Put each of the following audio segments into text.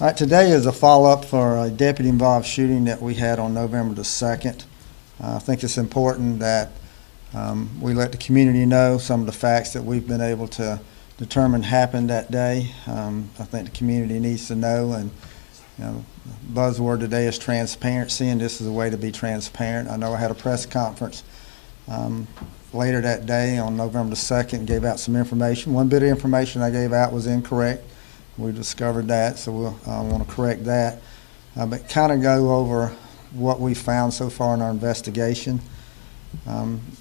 All right, today is a follow-up for a deputy-involved shooting that we had on November the 2nd. I think it's important that we let the community know some of the facts that we've been able to determine happened that day. I think the community needs to know, and buzzword today is transparency, and this is a way to be transparent. I know I had a press conference later that day on November the 2nd, gave out some information. One bit of information I gave out was incorrect. We discovered that, so we'll want to correct that. But kind of go over what we found so far in our investigation.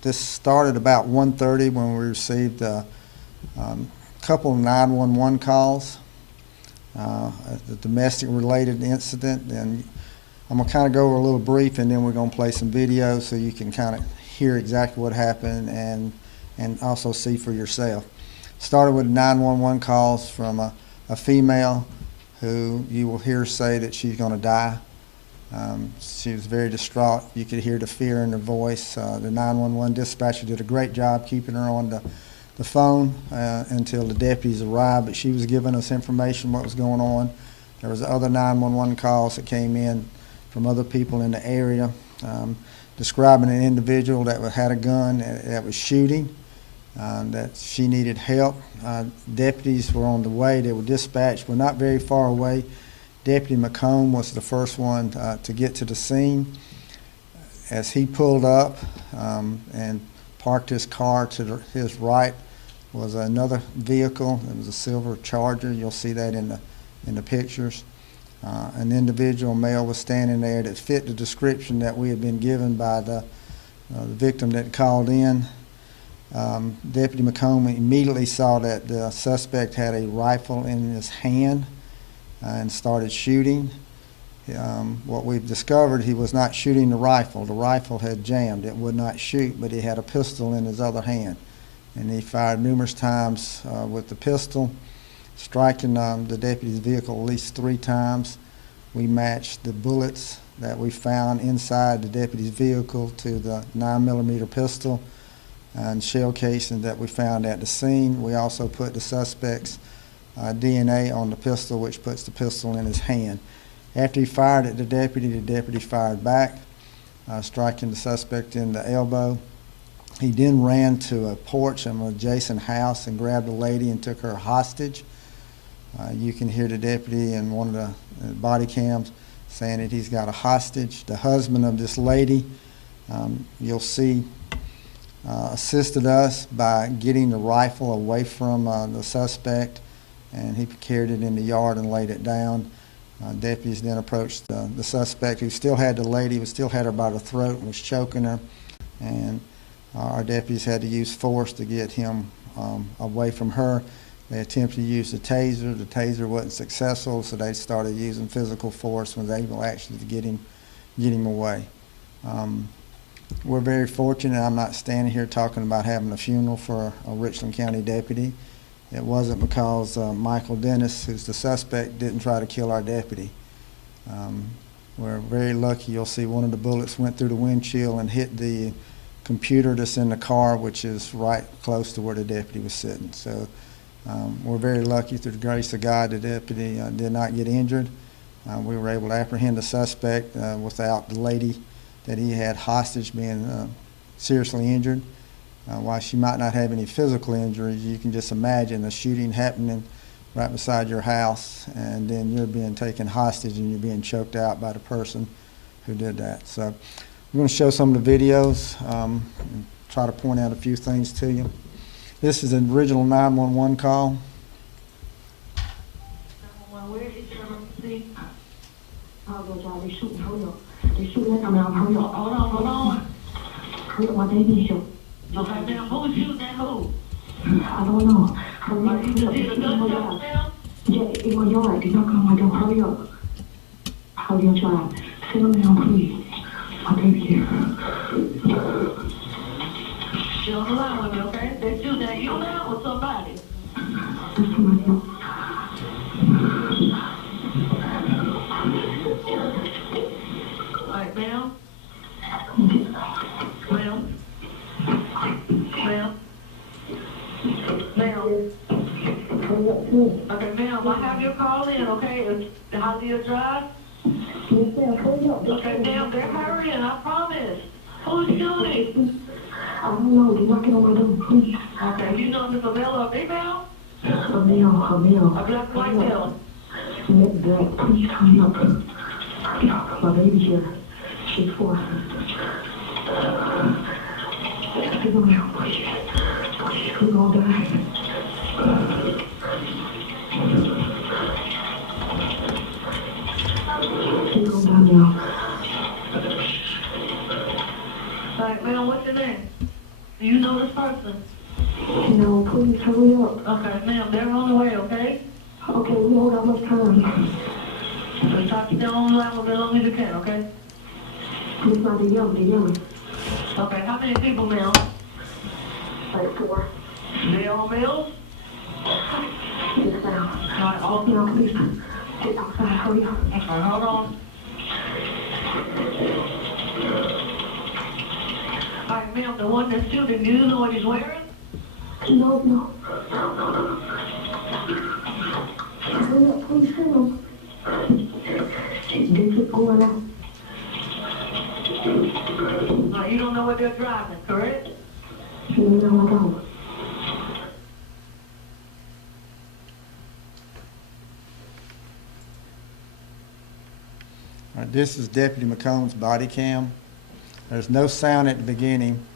This started about 1:30 when we received a couple of 911 calls, a domestic related incident. And I'm going to kind of go over a little brief, and then we're going to play some videos so you can kind of hear exactly what happened and also see for yourself. Started with 911 calls from a female who you will hear say that she's going to die. She was very distraught. You could hear the fear in her voice. The 911 dispatcher did a great job keeping her on the phone until the deputies arrived, but she was giving us information what was going on. There was other 911 calls that came in from other people in the area describing an individual that had a gun that was shooting. That she needed help. Deputies were on the way. They were dispatched. We're not very far away. Deputy McComb was the first one to get to the scene. As he pulled up and parked his car to his right was another vehicle. It was a silver Charger. You'll see that in the pictures. An individual male was standing there that fit the description that we had been given by the victim that called in. Deputy McComb immediately saw that the suspect had a rifle in his hand and started shooting. What we've discovered, he was not shooting the rifle. The rifle had jammed. It would not shoot, but he had a pistol in his other hand. And he fired numerous times with the pistol, striking the deputy's vehicle at least 3 times. We matched the bullets that we found inside the deputy's vehicle to the 9mm pistol and shell casing that we found at the scene. We also put the suspect's DNA on the pistol, which puts the pistol in his hand. After he fired at the deputy fired back, striking the suspect in the elbow. He then ran to a porch of an adjacent house and grabbed a lady and took her hostage. You can hear the deputy in one of the body cams saying that he's got a hostage. The husband of this lady, you'll see, assisted us by getting the rifle away from the suspect, and he carried it in the yard and laid it down. Deputies then approached the suspect, who still had the lady, who still had her by the throat and was choking her, and our deputies had to use force to get him away from her. They attempted to use the taser. The taser wasn't successful, so they started using physical force and was able actually to get him away. We're very fortunate. I'm not standing here talking about having a funeral for a Richland County deputy. It wasn't because Michael Dennis, who's the suspect, didn't try to kill our deputy. We're very lucky. You'll see one of the bullets went through the windshield and hit the computer that's in the car, which is right close to where the deputy was sitting. So we're very lucky. Through the grace of God, the deputy did not get injured. We were able to apprehend the suspect without the lady that he had hostage being seriously injured. While she might not have any physical injuries, you can just imagine a shooting happening right beside your house, and then you're being taken hostage and you're being choked out by the person who did that. So I'm going to show some of the videos and try to point out a few things to you. This is an original 911 call. 911, where is your emergency? They shooting, hurry up. They shooting at me, hurry up. Hold on. Hurry up, my baby shoot. Okay, now, who's shooting at who? I don't know. Hurry up, hurry up. You see the gunshot now? Yeah, it was yours. Did not come my door. Hurry up. Hurry up, child. Sit him down, please. My baby here. Stay on the line with me, okay? They shooting at you now or somebody? There's somebody else. All right, ma'am. Ma'am. Ma'am. Okay, ma'am, I have your call in, okay? How do you drive? Yes, ma'am. Hurry up. Okay, damn, they're hurrying, I promise. Who's shooting? I don't know. They're knocking on my door, please. Okay, you know if it's a male or a female? A male. A black and white male? Black. Please hurry up. My baby here. She's 4. She's on there, please. We're gonna die. She's gonna die now. Alright, ma'am, what's your name? Do you know this person? No, please hurry up. Okay, ma'am, they're on the way, okay? Okay, we don't got much time. So try to stay on the line for as long as you can, okay? It's not the young. Okay, how many people, ma'am? Like 4. They all males? Yes, ma'am. Alright, all now, please. Get outside, hurry up. Okay, hold on. Alright, ma'am, the one that's shooting, do you know what he's wearing? No. Hurry up, please, hurry up. This is going on. No, you don't know what they're driving, correct? No, I don't. All right, this is Deputy McComb's body cam. There's no sound at the beginning,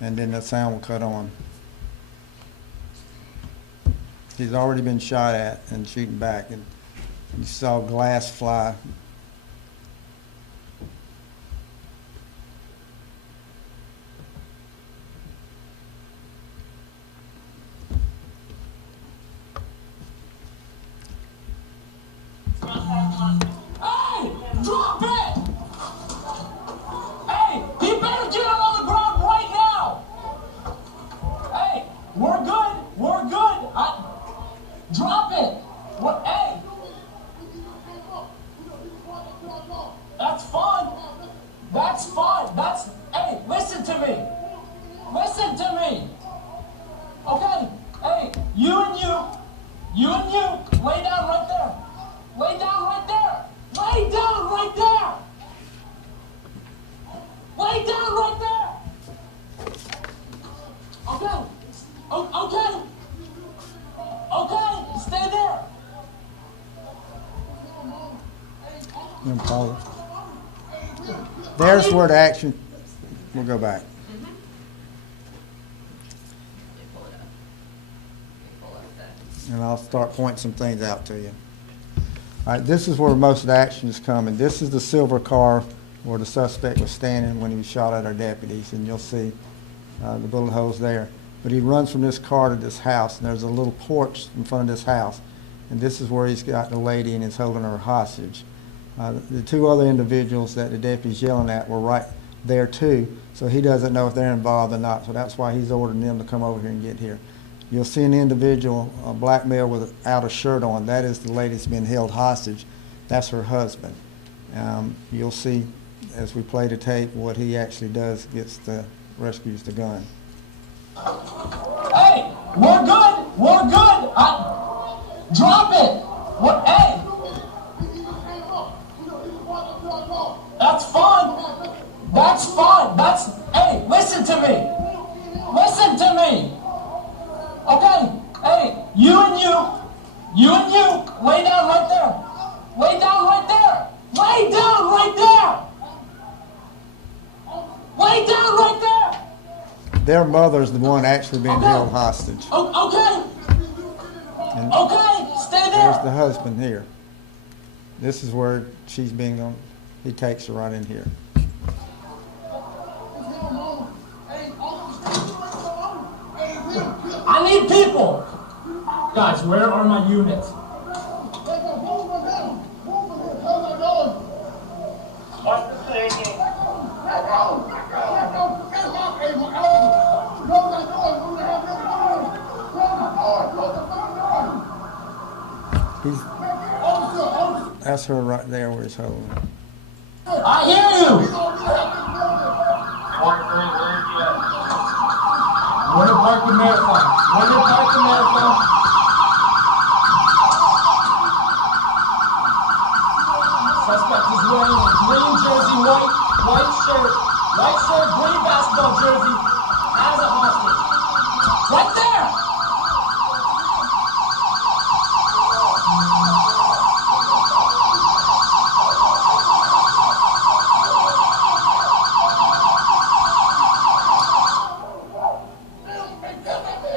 and then the sound will cut on. He's already been shot at and shooting back, and you saw glass fly. Hey, drop it! Hey, he better get out on the ground right now! Hey, we're good. Drop it! What? Hey! That's fine. Hey, listen to me. Okay, hey, you and you, lay down right there. Lay down right there. Okay, stay there. And Paula. There's where the action. We'll go back. And I'll start pointing some things out to you. All right, this is where most of the action is coming. This is the silver car where the suspect was standing when he was shot at our deputies, and you'll see the bullet holes there. But he runs from this car to this house, and there's a little porch in front of this house, and this is where he's got the lady and is holding her hostage. The 2 other individuals that the deputy's yelling at were right there too, so he doesn't know if they're involved or not, so that's why he's ordering them to come over here and get here. You'll see an individual, a black male without a shirt on. That is the lady that's been held hostage. That's her husband. You'll see as we play the tape what he actually does, rescues the gun. Hey, we're good. Drop it. What? Hey. That's fine. Hey, listen to me. Okay, hey, you and you, lay down right there. Their mother's the one actually being held hostage. Okay, stay there. There's the husband here. This is where she's being he takes her right in here. I need people. Guys, where are my units? What's the saying? That's her right there where he's holding her. I hear you. Where to park the marathon? Suspect is wearing a green jersey, white shirt, green basketball jersey, as a hostage. Right there!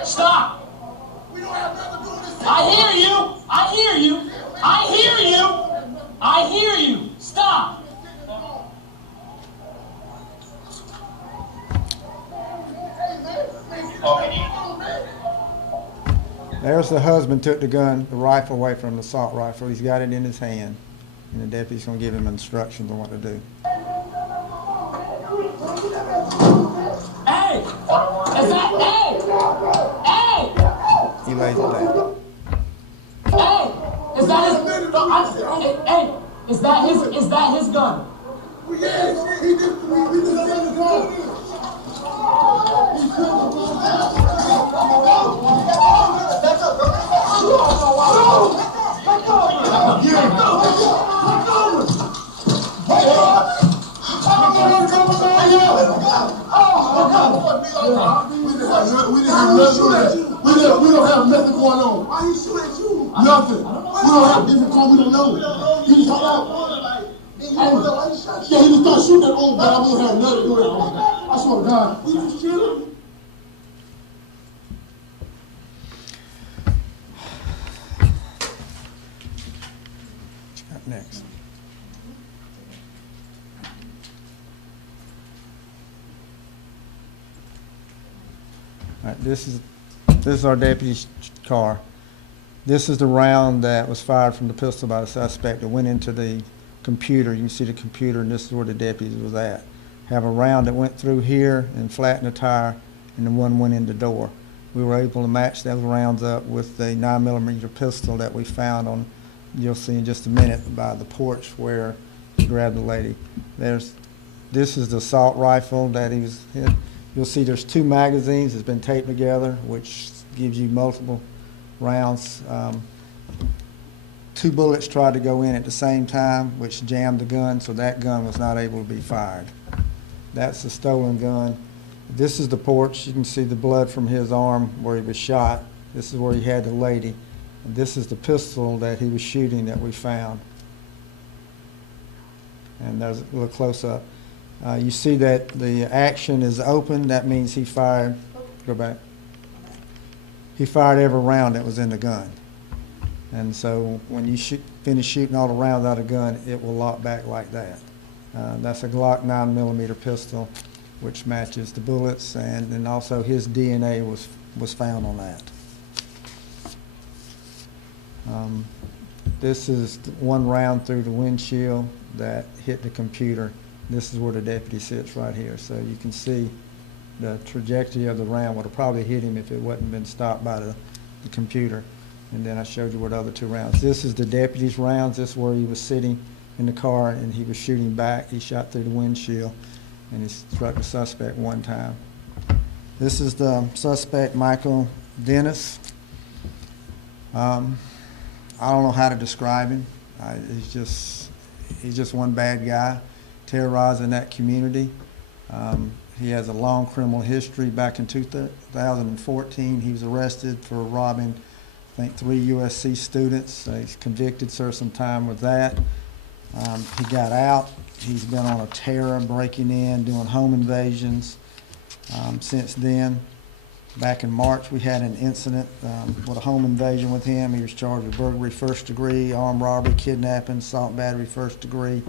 Stop! I hear you! I hear you! I hear you! I hear you! Stop! There's the husband took the gun, the rifle away from the assault rifle. He's got it in his hand, and the deputy's going to give him instructions on what to do. Hey! Is that, hey! Hey! He lays it down. Hey! Is that his, hey! Is that his gun? Yes, he did the gun. We don't have nothing going on. Why he shoot at you? Nothing. We don't have different call. We don't know. He just hung out. Yeah, he just started shooting at old guy. We don't have nothing to do with it. I swear to God. We just chilling. Next. All right, this is our deputy's car. This is the round that was fired from the pistol by the suspect that went into the computer. You can see the computer, and this is where the deputy was at. Have a round that went through here and flattened the tire, and the one went in the door. We were able to match those rounds up with the 9mm pistol that we found on, you'll see in just a minute, by the porch where he grabbed the lady. This is the assault rifle that he was hit. You'll see there's 2 magazines that's been taped together, which gives you multiple rounds. 2 bullets tried to go in at the same time, which jammed the gun, so that gun was not able to be fired. That's the stolen gun. This is the porch. You can see the blood from his arm where he was shot. This is where he had the lady. And this is the pistol that he was shooting that we found. And there's a little close-up. You see that the action is open. That means he fired. Go back. He fired every round that was in the gun. And so when you finish shooting all the rounds out of the gun, it will lock back like that. That's a Glock 9mm pistol, which matches the bullets, and then also his DNA was found on that. This is one round through the windshield that hit the computer. This is where the deputy sits right here. So you can see the trajectory of the round would have probably hit him if it wasn't been stopped by the computer. And then I showed you where the other 2 rounds. This is the deputy's rounds. This is where he was sitting in the car and he was shooting back. He shot through the windshield and he struck the suspect 1 time. This is the suspect, Michael Dennis. I don't know how to describe him. He's just one bad guy terrorizing that community. He has a long criminal history. Back in 2014, he was arrested for robbing, I think, 3 USC students. He's convicted, served some time with that. He got out. He's been on a terror, breaking in, doing home invasions since then. Back in March, we had an incident with a home invasion with him. He was charged with burglary 1st degree, armed robbery, kidnapping, assault battery 1st degree,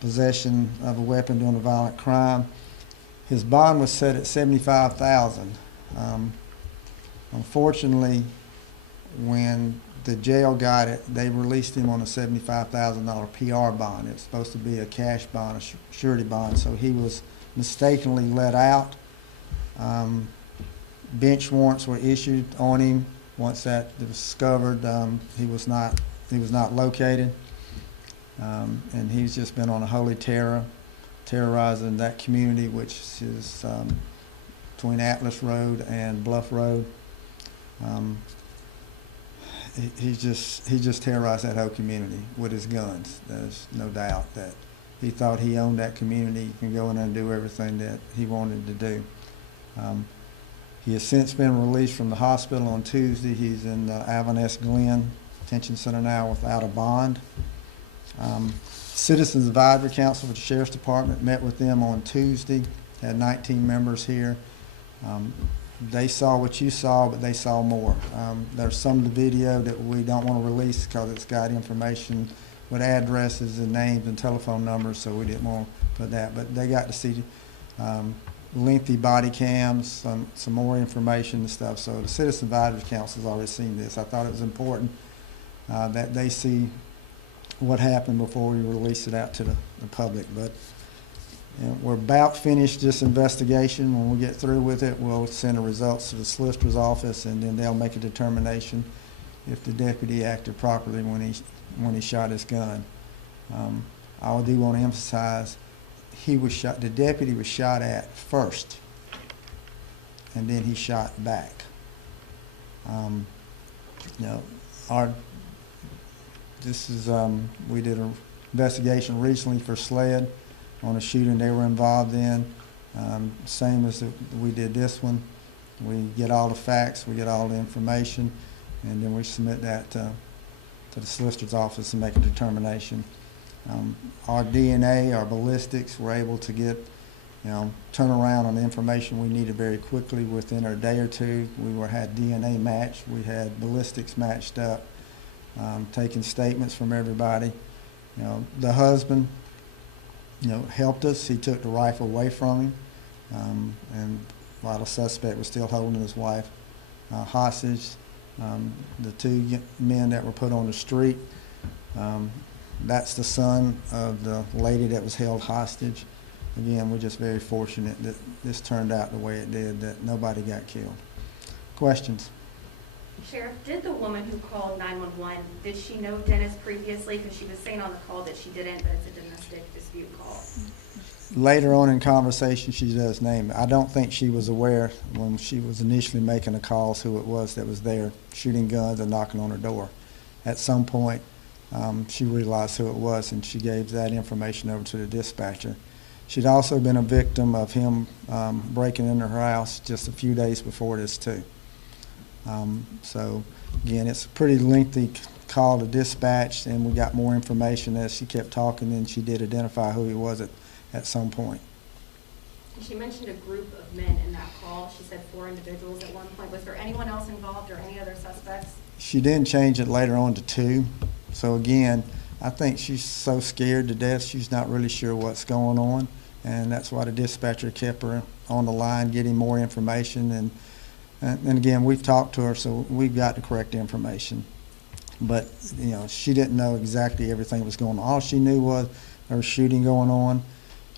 possession of a weapon doing a violent crime. His bond was set at $75,000. Unfortunately, when the jail got it, they released him on a $75,000 PR bond. It was supposed to be a cash bond, a surety bond, so he was mistakenly let out. Bench warrants were issued on him. Once that was discovered, he was not located, and he's just been on a holy terror, terrorizing that community, which is between Atlas Road and Bluff Road. he just terrorized that whole community with his guns. There's no doubt that he thought he owned that community. He can go in there and do everything that he wanted to do. He has since been released from the hospital on Tuesday. He's in the Alvin S. Glenn Detention Center now without a bond. Citizens Advisory Council for the Sheriff's Department met with them on Tuesday, had 19 members here. They saw what you saw, but they saw more. There's some of the video that we don't want to release because it's got information with addresses and names and telephone numbers, so we didn't want to put that. But they got to see lengthy body cams, some more information and stuff. So the Citizen Advisory Council has already seen this. I thought it was important that they see what happened before we release it out to the public. But we're about finished this investigation. When we get through with it, we'll send the results to the solicitor's office, and then they'll make a determination if the deputy acted properly when he shot his gun. I do want to emphasize the deputy was shot at first, and then he shot back. We did an investigation recently for SLED on a shooting they were involved in. Same as we did this one. We get all the facts, we get all the information, and then we submit that to the solicitor's office and make a determination. Our DNA, our ballistics, were able to get, turn around on the information we needed very quickly within a day or two. We had DNA matched, we had ballistics matched up, taking statements from everybody. The husband, helped us. He took the rifle away from him, and while the suspect was still holding his wife hostage. The two men that were put on the street, that's the son of the lady that was held hostage. Again, we're just very fortunate that this turned out the way it did, that nobody got killed. Questions? Sheriff, did the woman who called 911, did she know Dennis previously? Because she was saying on the call that she didn't, but it's a domestic dispute call. Later on in conversation, she does name it. I don't think she was aware when she was initially making the calls who it was that was there shooting guns and knocking on her door. At some point, she realized who it was, and she gave that information over to the dispatcher. She'd also been a victim of him breaking into her house just a few days before this, too. So, again, it's a pretty lengthy call to dispatch, and we got more information as she kept talking, and she did identify who he was at some point. She mentioned a group of men in that call. She said 4 individuals at one point. Was there anyone else involved or any other suspects? She didn't change it later on to 2. So, again, I think she's so scared to death she's not really sure what's going on, and that's why the dispatcher kept her on the line getting more information. And again, we've talked to her, so we've got the correct information. But, she didn't know exactly everything that was going on. All she knew was there was shooting going on.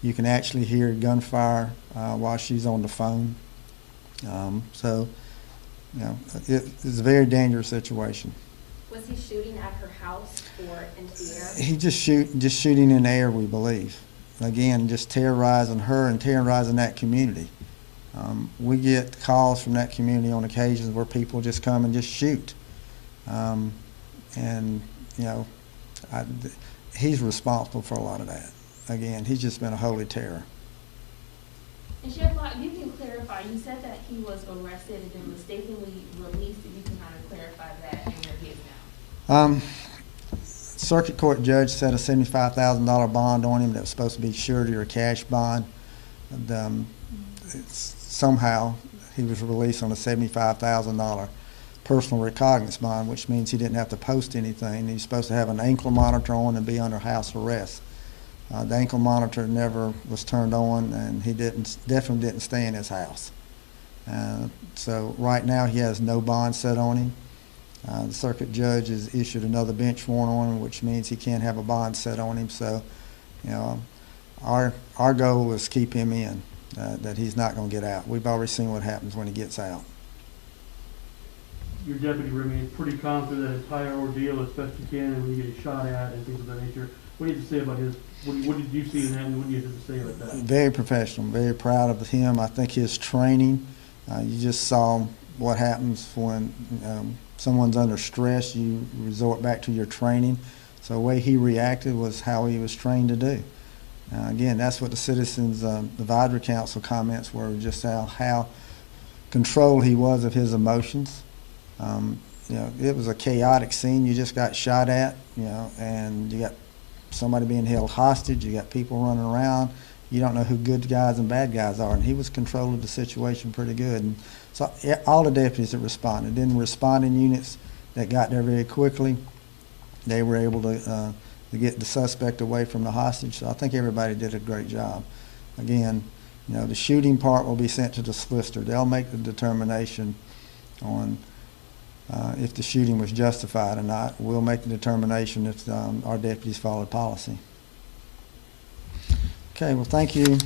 You can actually hear gunfire while she's on the phone. It's a very dangerous situation. Was he shooting at her house or into the air? He just shooting in the air, we believe. Again, just terrorizing her and terrorizing that community. We get calls from that community on occasions where people just come and just shoot. He's responsible for a lot of that. Again, he's just been a holy terror. And Sheriff Lott, you can clarify, you said that he was arrested and then mistakenly released, if you can kind of clarify that in your case now. Circuit Court judge set a $75,000 bond on him that was supposed to be surety or cash bond. Somehow he was released on a $75,000 personal recognizance bond, which means he didn't have to post anything. He's supposed to have an ankle monitor on and be under house arrest. The ankle monitor never was turned on, and he definitely didn't stay in his house. So right now he has no bond set on him. The circuit judge has issued another bench warrant on him, which means he can't have a bond set on him. So, our goal is keep him in, that he's not going to get out. We've already seen what happens when he gets out. Your deputy remains pretty confident that his entire ordeal as best he can, and when you get shot at and things of that nature. What do you have to say about his? What did you see in that, and what do you have to say about that? Very professional. Very proud of him. I think his training. You just saw what happens when someone's under stress, you resort back to your training. So the way he reacted was how he was trained to do. Again, that's what the Citizens Advisory Council comments were, just how controlled he was of his emotions. You know, it was a chaotic scene. You just got shot at, you know, and you got somebody being held hostage. You got people running around. You don't know who good guys and bad guys are. And he was controlling the situation pretty good. And so all the deputies that responded, then responding units that got there very quickly, they were able to get the suspect away from the hostage. So I think everybody did a great job. Again, you know, the shooting part will be sent to the solicitor. They'll make the determination on if the shooting was justified or not. We'll make the determination if our deputies followed policy. Okay, well, thank you.